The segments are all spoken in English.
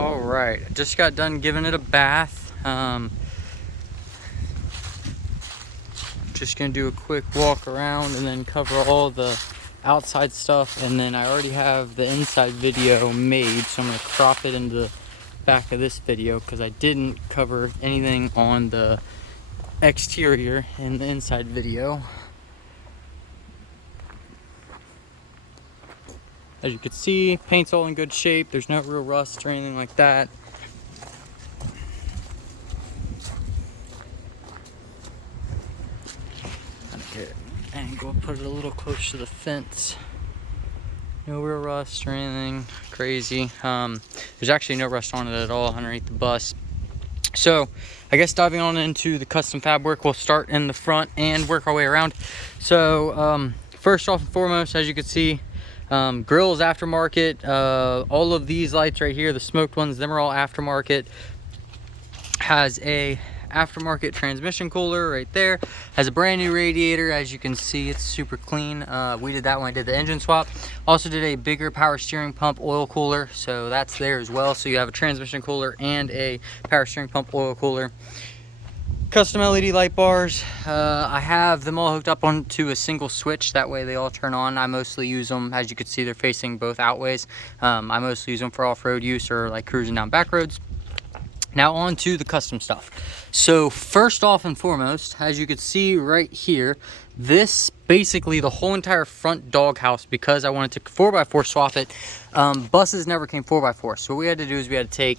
All right, I just got done giving it a bath. Just gonna do a quick walk around and then cover all the outside stuff, and then I already have the inside video made, so I'm gonna crop it into the back of this video because I didn't cover anything on the exterior in the inside video. As you can see, paint's all in good shape. There's no real rust or anything like that. Kind of get an angle, put it a little closer to the fence. No real rust or anything crazy. There's actually no rust on it at all underneath the bus. So I guess diving on into the custom fab work, we'll start in the front and work our way around. So first off and foremost, as you can see, grill is aftermarket. All of these lights right here, the smoked ones, them are all aftermarket. Has a aftermarket transmission cooler right there. Has a brand new radiator. As you can see, it's super clean. We did that when I did the engine swap. Also did a bigger power steering pump oil cooler, so that's there as well. So you have a transmission cooler and a power steering pump oil cooler. Custom LED light bars. I have them all hooked up onto a single switch, that way they all turn on. I mostly use them, as you can see, they're facing both outways. I mostly use them for off-road use or like cruising down back roads. Now on to the custom stuff. So first off and foremost, as you can see right here, this basically the whole entire front doghouse, because I wanted to 4x4 swap it. Buses never came 4x4, so what we had to do is we had to take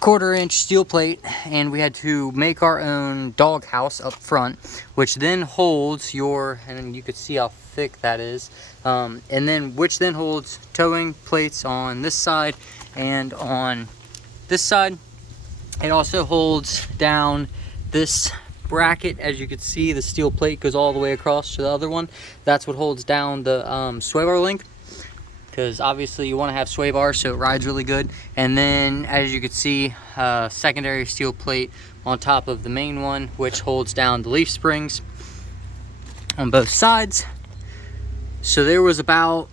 1/4 inch steel plate and we had to make our own doghouse up front, which then holds your, and you could see how thick that is, which then holds towing plates on this side and on this side. It also holds down this bracket. As you can see, the steel plate goes all the way across to the other one. That's what holds down the sway bar link, because obviously you want to have sway bars so it rides really good. And then as you can see, secondary steel plate on top of the main one, which holds down the leaf springs on both sides. So there was about,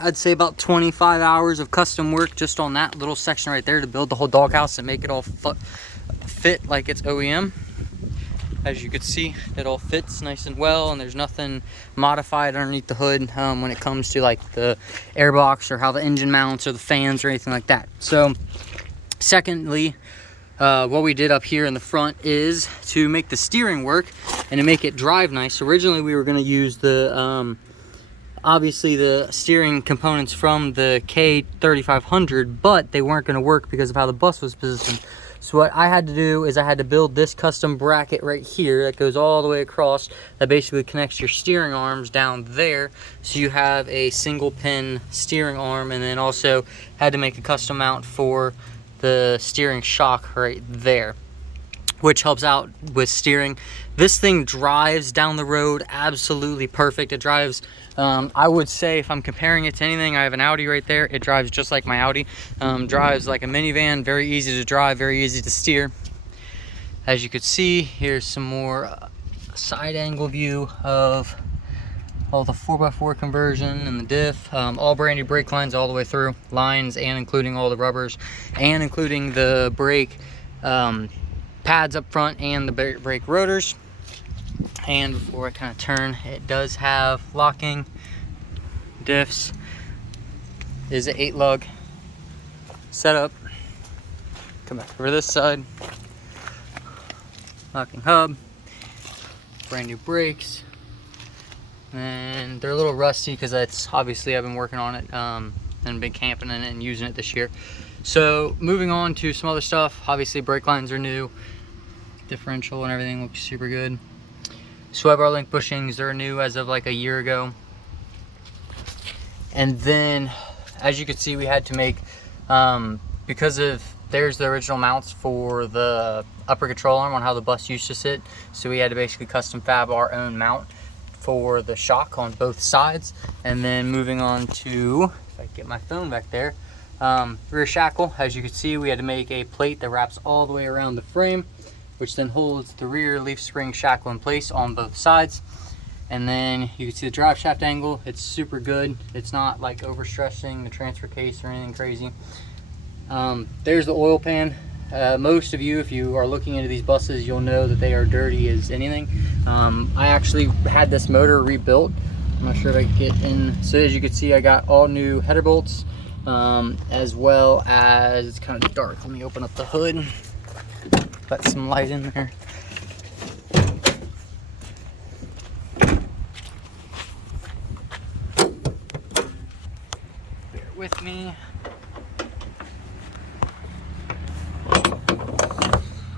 I'd say about 25 hours of custom work just on that little section right there to build the whole doghouse and make it all fit like it's OEM. As you can see, it all fits nice and well, and there's nothing modified underneath the hood when it comes to like the airbox or how the engine mounts or the fans or anything like that. So secondly, what we did up here in the front is to make the steering work and to make it drive nice. Originally we were going to use the obviously the steering components from the K3500, but they weren't going to work because of how the bus was positioned. So what I had to do is I had to build this custom bracket right here that goes all the way across, that basically connects your steering arms down there, so you have a single pin steering arm. And then also had to make a custom mount for the steering shock right there, which helps out with steering. This thing drives down the road absolutely perfect. It drives, I would say, if I'm comparing it to anything, I have an Audi right there. It drives just like my Audi. Drives like a minivan, very easy to drive, very easy to steer. As you can see, here's some more side angle view of all the 4x4 conversion and the diff. All brand new brake lines all the way through, lines and including all the rubbers, and including the brake pads up front and the brake rotors. And before I kind of turn, it does have locking diffs. It is an 8-lug setup. Come back over this side. Locking hub, brand new brakes, and they're a little rusty because that's obviously I've been working on it and been camping in it and using it this year. So moving on to some other stuff. Obviously brake lines are new, differential and everything looks super good. Sway bar link bushings are new as of like a year ago. And then as you can see, we had to make, because of there's the original mounts for the upper control arm on how the bus used to sit, so we had to basically custom fab our own mount for the shock on both sides. And then moving on to, if I get my phone back there, rear shackle. As you can see, we had to make a plate that wraps all the way around the frame, which then holds the rear leaf spring shackle in place on both sides. And then you can see the drive shaft angle. It's super good. It's not like overstressing the transfer case or anything crazy. There's the oil pan. Most of you, if you are looking into these buses, you'll know that they are dirty as anything. I actually had this motor rebuilt. I'm not sure if I can get in. So as you can see, I got all new header bolts, as well as, it's kind of dark. Let me open up the hood. Got some light in there. Bear with me.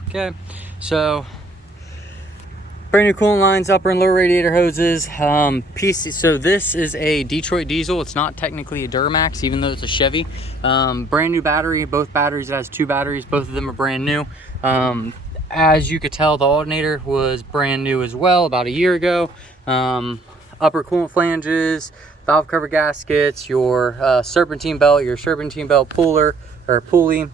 Okay, so brand new coolant lines, upper and lower radiator hoses. So this is a Detroit diesel. It's not technically a Duramax, even though it's a Chevy. Brand new battery. Both batteries, it has 2 batteries. Both of them are brand new. As you could tell, the alternator was brand new as well, about a year ago. Upper coolant flanges, valve cover gaskets, your serpentine belt puller or pulley.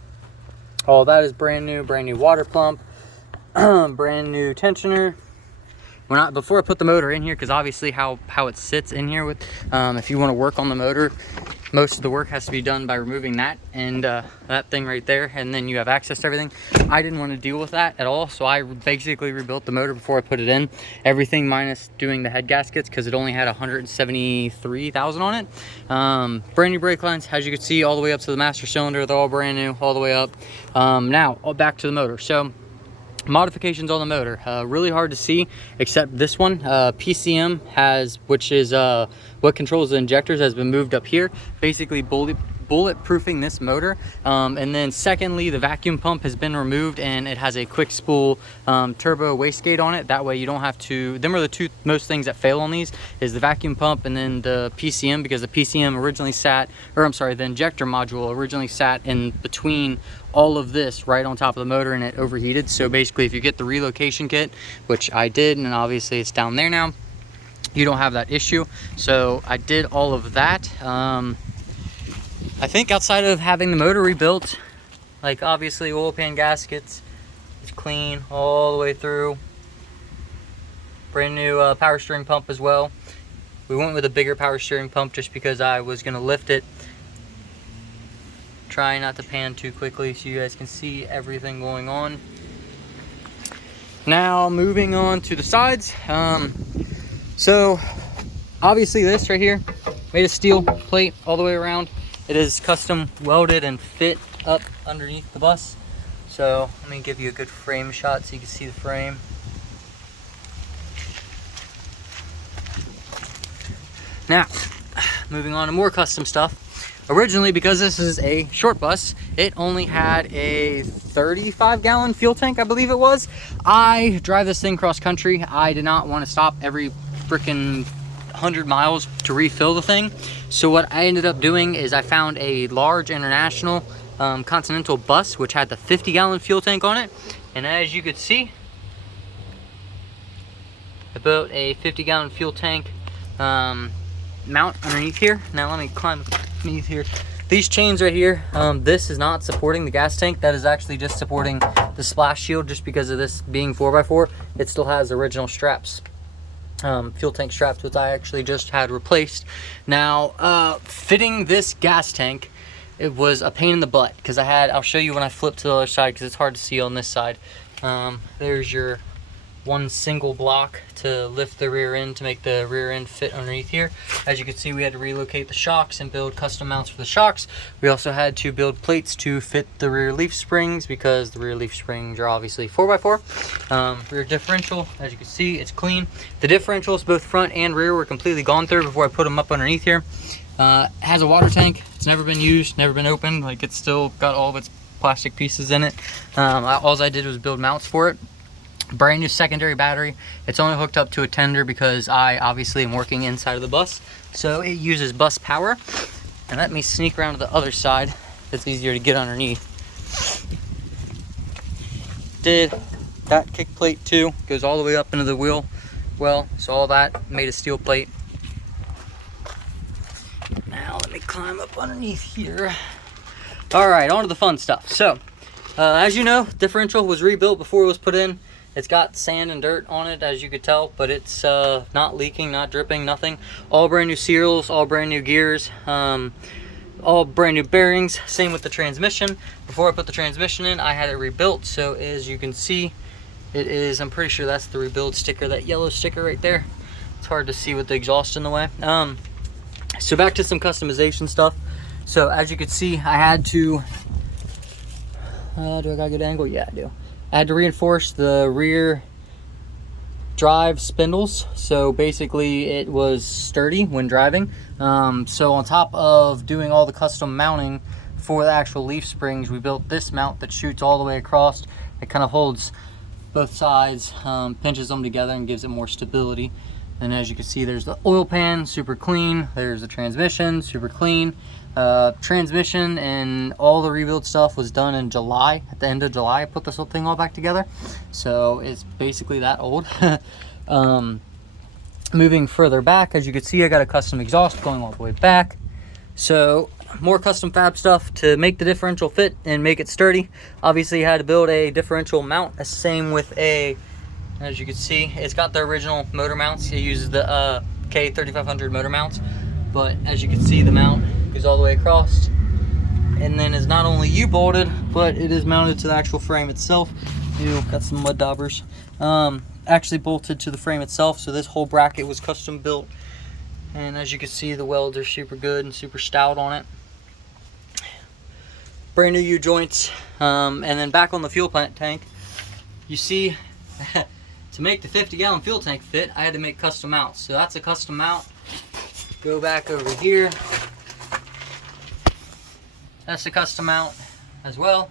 All that is brand new water pump, brand new tensioner. Before I put the motor in here, because obviously how it sits in here with, if you want to work on the motor, most of the work has to be done by removing that and that thing right there, and then you have access to everything. I didn't want to deal with that at all, so I basically rebuilt the motor before I put it in. Everything minus doing the head gaskets, because it only had 173,000 on it. Brand new brake lines, as you can see, all the way up to the master cylinder. They're all brand new, all the way up. Now, back to the motor. So, modifications on the motor, really hard to see except this one. PCM which is what controls the injectors, has been moved up here, basically bulletproofing this motor. And then secondly, the vacuum pump has been removed and it has a quick spool turbo wastegate on it. That way you don't have to, them are the two most things that fail on these, is the vacuum pump and then the PCM, because the PCM originally the injector module originally sat in between all of this right on top of the motor, and it overheated. So basically, if you get the relocation kit, which I did, and obviously it's down there now, you don't have that issue. So I did all of that. I think outside of having the motor rebuilt, like obviously oil pan gaskets, it's clean all the way through. Brand new power steering pump as well. We went with a bigger power steering pump just because I was gonna lift it. Try not to pan too quickly so you guys can see everything going on. Now moving on to the sides. So obviously this right here, made of steel plate all the way around. It is custom welded and fit up underneath the bus. So let me give you a good frame shot so you can see the frame. Now, moving on to more custom stuff. Originally, because this is a short bus, it only had a 35-gallon fuel tank, I believe it was. I drive this thing cross country. I did not want to stop every freaking 100 miles to refill the thing. So what I ended up doing is I found a large international Continental bus, which had the 50-gallon fuel tank on it. And as you could see, I built a 50-gallon fuel tank mount underneath here. Now let me climb underneath here. These chains right here, this is not supporting the gas tank. That is actually just supporting the splash shield, just because of this being 4x4. It still has original straps, fuel tank straps, which I actually just had replaced. Now, fitting this gas tank, it was a pain in the butt, because I'll show you when I flip to the other side, because it's hard to see on this side. There's your one single block to lift the rear end to make the rear end fit underneath here. As you can see, we had to relocate the shocks and build custom mounts for the shocks. We also had to build plates to fit the rear leaf springs, because the rear leaf springs are obviously 4x4. Rear differential, as you can see, it's clean. The differentials, both front and rear, were completely gone through before I put them up underneath here. It has a water tank. It's never been used, never been opened. Like, it's still got all of its plastic pieces in it. All I did was build mounts for it. Brand new secondary battery. It's only hooked up to a tender because I obviously am working inside of the bus, so it uses bus power. And let me sneak around to the other side. It's easier to get underneath. Did that kick plate too, goes all the way up into the wheel well, so all that made a steel plate. Now let me climb up underneath here. All right, on to the fun stuff. So as you know, differential was rebuilt before it was put in. It's got sand and dirt on it, as you could tell, but it's not leaking, not dripping, nothing. All brand new seals, all brand new gears. all brand new bearings. Same with the transmission. Before I put the transmission in, I had it rebuilt. So as you can see, it is, I'm pretty sure that's the rebuild sticker, that yellow sticker right there. It's hard to see with the exhaust in the way. So back to some customization stuff. So as you can see, I had to, do I got a good angle? Yeah, I do. I had to reinforce the rear drive spindles, so basically it was sturdy when driving. So on top of doing all the custom mounting for the actual leaf springs, we built this mount that shoots all the way across. It kind of holds both sides, pinches them together and gives it more stability. And as you can see, there's the oil pan, super clean. There's the transmission, super clean. Transmission and all the rebuild stuff was done in July. At the end of July, I put this whole thing all back together. So it's basically that old. Moving further back, as you can see, I got a custom exhaust going all the way back. So more custom fab stuff to make the differential fit and make it sturdy. Obviously, I had to build a differential mount. Same with a, as you can see, it's got the original motor mounts. It uses the K3500 motor mounts. But as you can see, the mount goes all the way across, and then is not only U-bolted, but it is mounted to the actual frame itself. Got some mud daubers. Actually bolted to the frame itself, so this whole bracket was custom built. And as you can see, the welds are super good and super stout on it. Brand new U-joints. And then back on the fuel plant tank, you see, to make the 50-gallon fuel tank fit, I had to make custom mounts. So that's a custom mount. Go back over here. That's a custom mount as well.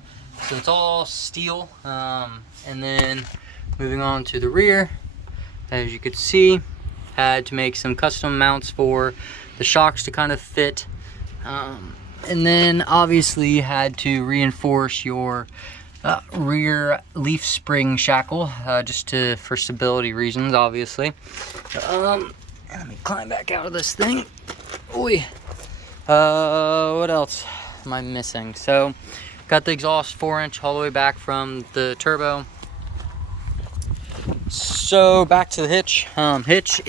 So it's all steel. And then moving on to the rear, as you could see, had to make some custom mounts for the shocks to kind of fit. And then obviously you had to reinforce your rear leaf spring shackle, just for stability reasons, obviously. Let me climb back out of this thing. Oi. What else am I missing? So, got the exhaust 4-inch all the way back from the turbo. So, back to the hitch. Hitch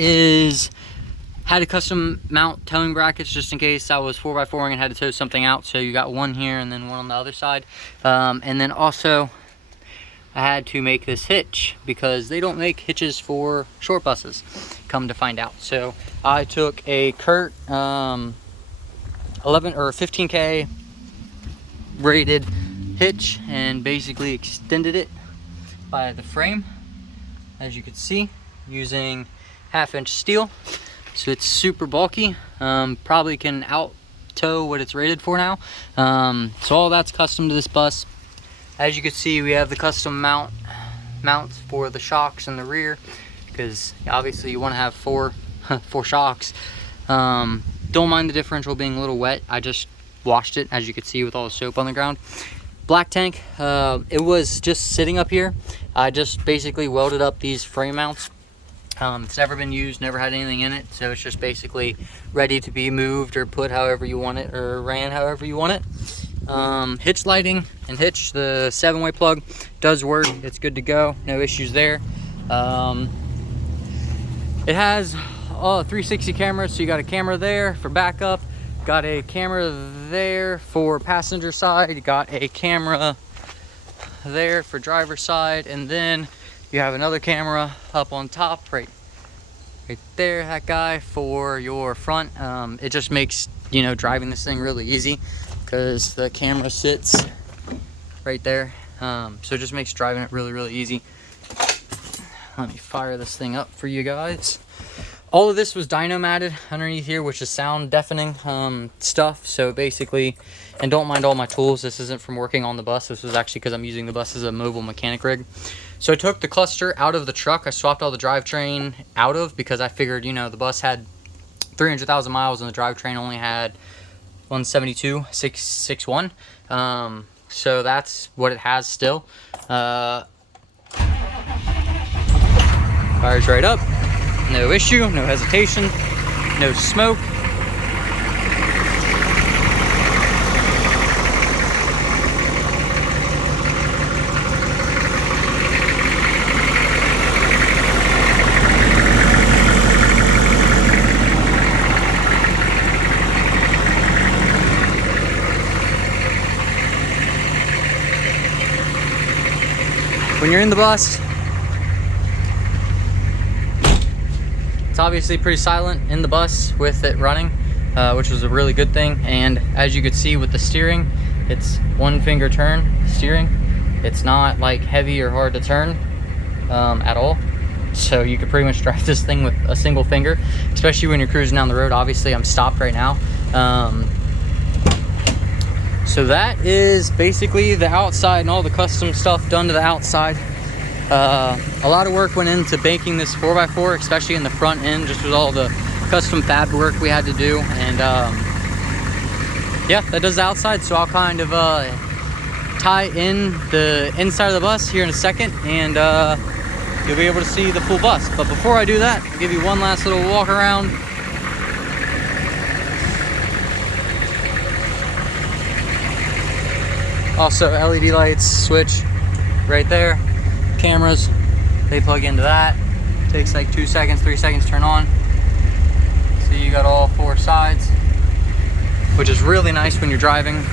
had a custom mount towing brackets just in case I was 4x4ing and had to tow something out. So, you got one here and then one on the other side. And then also, I had to make this hitch because they don't make hitches for short buses, come to find out. So I took a Curt 11 or 15K rated hitch and basically extended it by the frame, as you can see, using 1/2-inch steel. So it's super bulky, probably can out tow what it's rated for now. So all that's custom to this bus. As you can see, we have the custom mounts for the shocks in the rear, because obviously you want to have four shocks. Don't mind the differential being a little wet. I just washed it, as you can see, with all the soap on the ground. Black tank, it was just sitting up here. I just basically welded up these frame mounts. It's never been used, never had anything in it, so it's just basically ready to be moved or put however you want it, or ran however you want it. Hitch lighting and hitch, the 7-way plug does work. It's good to go, no issues there. It has 360 cameras, so you got a camera there for backup, got a camera there for passenger side, you got a camera there for driver side, and then you have another camera up on top right there, that guy, for your front. It just makes, driving this thing really easy, because the camera sits right there. So it just makes driving it really, really easy. Let me fire this thing up for you guys. All of this was dyno matted underneath here, which is sound deafening stuff. So basically, and don't mind all my tools, this isn't from working on the bus. This was actually because I'm using the bus as a mobile mechanic rig. So I took the cluster out of the truck. I swapped all the drivetrain out of, because I figured, the bus had 300,000 miles and the drivetrain only had 172,661. So that's what it has still. Fires right up. No issue, no hesitation, no smoke. when you're in the bus, it's obviously pretty silent in the bus with it running, which was a really good thing. And as you could see with the steering, it's one finger turn steering. It's not like heavy or hard to turn at all. So you could pretty much drive this thing with a single finger, especially when you're cruising down the road. Obviously I'm stopped right now. So that is basically the outside and all the custom stuff done to the outside. A lot of work went into making this 4x4, especially in the front end, just with all the custom fab work we had to do. And yeah, that does the outside. So I'll kind of tie in the inside of the bus here in a second, and you'll be able to see the full bus. But before I do that, I'll give you one last little walk around. Also, LED lights, switch right there. Cameras, they plug into that. Takes like 2 seconds, 3 seconds to turn on. So you got all 4 sides, which is really nice when you're driving.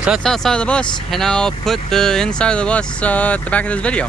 So that's outside of the bus, and I'll put the inside of the bus at the back of this video.